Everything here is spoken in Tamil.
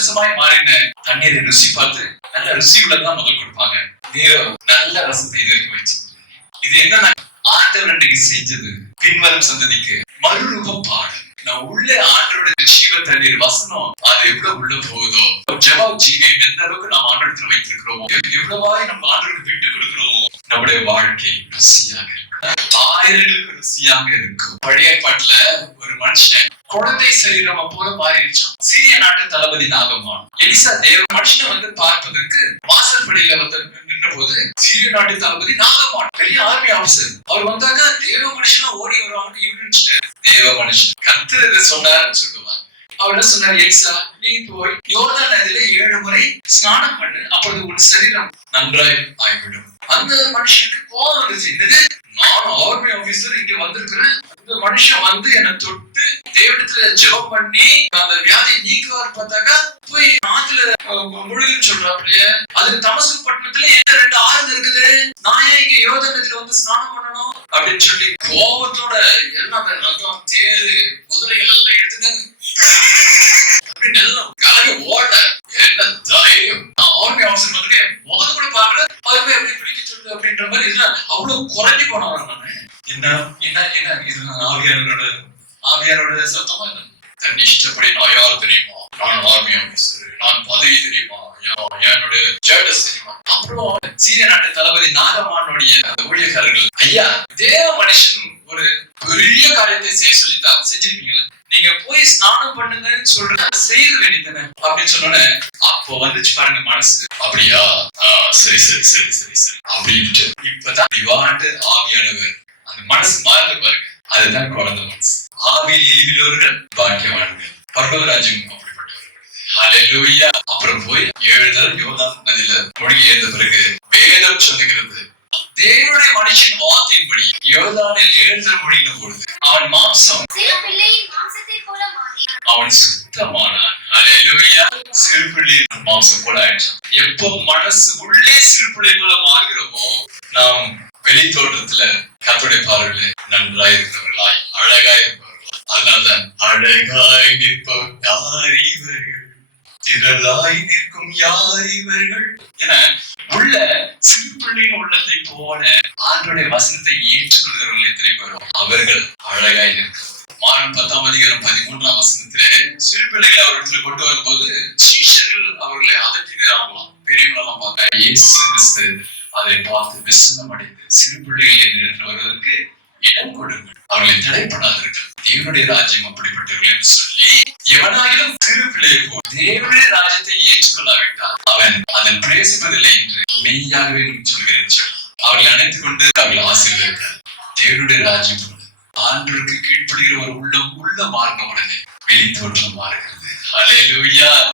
திராட்சரசமாய் மாறின தண்ணீரை ருசி பார்த்து நல்ல ருசியுள்ள தான் முதல் கொடுப்பாங்க. நீரோ நல்ல ரசத்தை இது வரைக்கும் வச்சது. இது என்னன்னா ஆண்டவர் அன்றைக்கு செஞ்சது பின்வரும் சந்ததிக்கு மறுரூபம் பாடல். நான் உள்ள ஆண்டோட ஜீவ தண்ணீர் வசனம் அது எவ்வளவு உள்ள போகுதோ, ஜப ஜீவியம் எந்த அளவுக்கு நாம் ஆண்டோடத்துல வைத்திருக்கிறோமோ, எவ்வளவாய் நம்ம ஆண்டோட விட்டு கொடுக்கிறோமோ, நம்முடைய வாழ்க்கை ருசியாக இருக்கும், ஆயிரங்களுக்கு ருசியாக இருக்கும். பழைய பாட்டுல ஒரு மனுஷன் குழந்தை சரீரமா போல மாறிடுச்சான். சீரிய நாட்டு தளபதி நாகம்மான் எலிசா தேவ மனுஷனை வந்து பார்ப்பதற்கு வாசற்படியில வந்து நின்ற போது சீரிய நாட்டு தளபதி நாகம்மான் பெரிய ஆர்மி ஆபீசர் அவர் வந்தாக்க தேவ மனுஷனா ஓடி வருவாங்கன்னு இவரு தேவ மனுஷன் கர்த்தர் சொன்னாருன்னு சொல்லுவாங்க. அவர் என்ன சொன்னார், எலிசா நீ போய் யோர்தான் நதியில 7 முறை ஸ்நானம் பண்ணு, அப்பொழுது உன் சரீரம் நன்றாய் ஆகிவிடும். அந்த மனுஷனுக்கு கோபம் வந்துச்சு. என்னது, நான் ஆர்மி ஆபீசர் இங்க வந்திருக்கிறேன், இந்த மனுஷன் வந்து என்னை தொட்டு தேவடத்துல ஜெபம் பண்ணி அந்த வியாதியை நீக்குவார் பார்த்தாக்கா போய் ஆத்துல முழுகுன்னு சொல்றாப்லையே. அது தமஸ்கு பட்டணத்துல என்ன 2 ஆறு இருக்குது, நான் ஏன் இங்க யோர்தான் நதியில வந்து ஸ்நானம் பண்ணணும் அப்படின்னு சொல்லி கோபத்தோட எல்லாம் ரத்தம் தேரு குதிரைகள் எல்லாம் எடுத்துட்டாங்க. அப்படின்னு எல்லாம் கலகி ஓட என்ன தைரியம், ஆர்மி ஆபீசர் வந்து முகத்து கூட பாக்கல, அதுவே அப்படி பிடிக்க சொல்லுது அப்படின்ற மாதிரி இதெல்லாம் அவ்வளவு குறைஞ்சி போனவன் நானு. என்ன என்ன என்ன இது ஆவியாரோட சத்தமா இல்லை. தன் இஷ்டப்படி நான் யார் தெரியுமா, நான் ஆர்மி ஆபீசர், நான் பதவி தெரியுமா, என்னுடைய ஸ்டேட்டஸ் தெரியுமா. அப்புறம் சீரிய நாட்டு தளபதி நாகமானுடைய ஊழியக்காரர்கள், ஐயா தேவ மனுஷன் ஒரு பெரிய காரியத்தை செய்ய சொல்லித்தான் செஞ்சிருப்பீங்களா, நீங்க போய் ஸ்நானம் பண்ணுங்கன்னு சொல்ற செய்ய வேண்டியதானே அப்படின்னு சொன்னோன்னே அப்போ வந்துச்சு பாருங்க மனசு, அப்படியா சரி சரி சரி சரி சரி அப்படின்ட்டு இப்பதான் திவாண்டு ஆவியானவர் அந்த மனசு மாறுது பாருங்க. அதுதான் குழந்தை மனசு. ஆவியில் இழிவுள்ளவர்கள் பாக்கியவான்கள், பரலோகராஜ்யம் அப்படிப்பட்டவர்கள். ஹல்லேலூயா. அப்புறம் போய் 7 தடவை யோர்தான் நதியில மூழ்கி எழுந்த பிறகு வேதம் சொல்லுகிறது, தேவனுடைய மனுஷன் வார்த்தையின்படி யோர்தானில் 7 தடவை மூழ்கின பொழுது அவன் மாம்சம் அவன் சுத்தமானான். ஹல்லேலூயா. சிறு பிள்ளை மாம்சம் போல ஆயிடுச்சான். எப்போ மனசு உள்ளே சிறு பிள்ளை போல மாறுகிறோமோ, நாம் வெளி தோற்றத்துல கர்த்தருடைய பார்வையில நன்றாய் இருக்கிறவர்களாய் அழகாய் இருப்பவர்களாய். அதனால்தான் அழகாய் நிற்பவர் யார் இவர்கள், திரளாய் நிற்கும் யார் இவர்கள் என உள்ள சிறு பிள்ளையின் உள்ளத்தை போல ஆண்டோடைய வசனத்தை ஏற்றுக்கொள்கிறவர்கள் எத்தனை பேரும் அவர்கள் அழகாய் நிற்கிறவர். மார்க் 10ஆம் அதிகாரம் 13ஆம் வசனத்திலே சிறு பிள்ளைகளை அவர்களை கொண்டு வரும்போது சீஷர்கள் அவர்களை அதட்டினார்களாம். பெரியவங்களெல்லாம் பார்த்தா இயேசு கிறிஸ்து அதை பார்த்து விசனம் அடைந்து சிறு பிள்ளைகள் என்று வருவதற்கு இடம் கொடுங்கள், அவர்களை தடை பண்ணாதீர்கள், தேவனுடைய ராஜ்யம் அப்படிப்பட்டவர்கள் என்று சொல்லி எவனாயிலும் சிறு பிள்ளையை போல் தேவனுடைய ராஜ்யத்தை ஏற்றுக்கொள்ளாவிட்டால் அவன் அதில் பிரவேசிப்பதில்லை என்று மெய்யாகவே சொல்கிறேன் சொல்லி அவர்களை அணைத்துக் கொண்டு அவர்கள் ஆசீர்வதிக்கிறார். தேவனுடைய ராஜ்யம் போல ஆண்டவருக்கு கீழ்ப்படுகிற ஒரு உள்ள மார்க்கம் உடனே வெளி தோற்றம் மாறுகிறது. ஹல்லேலூயா.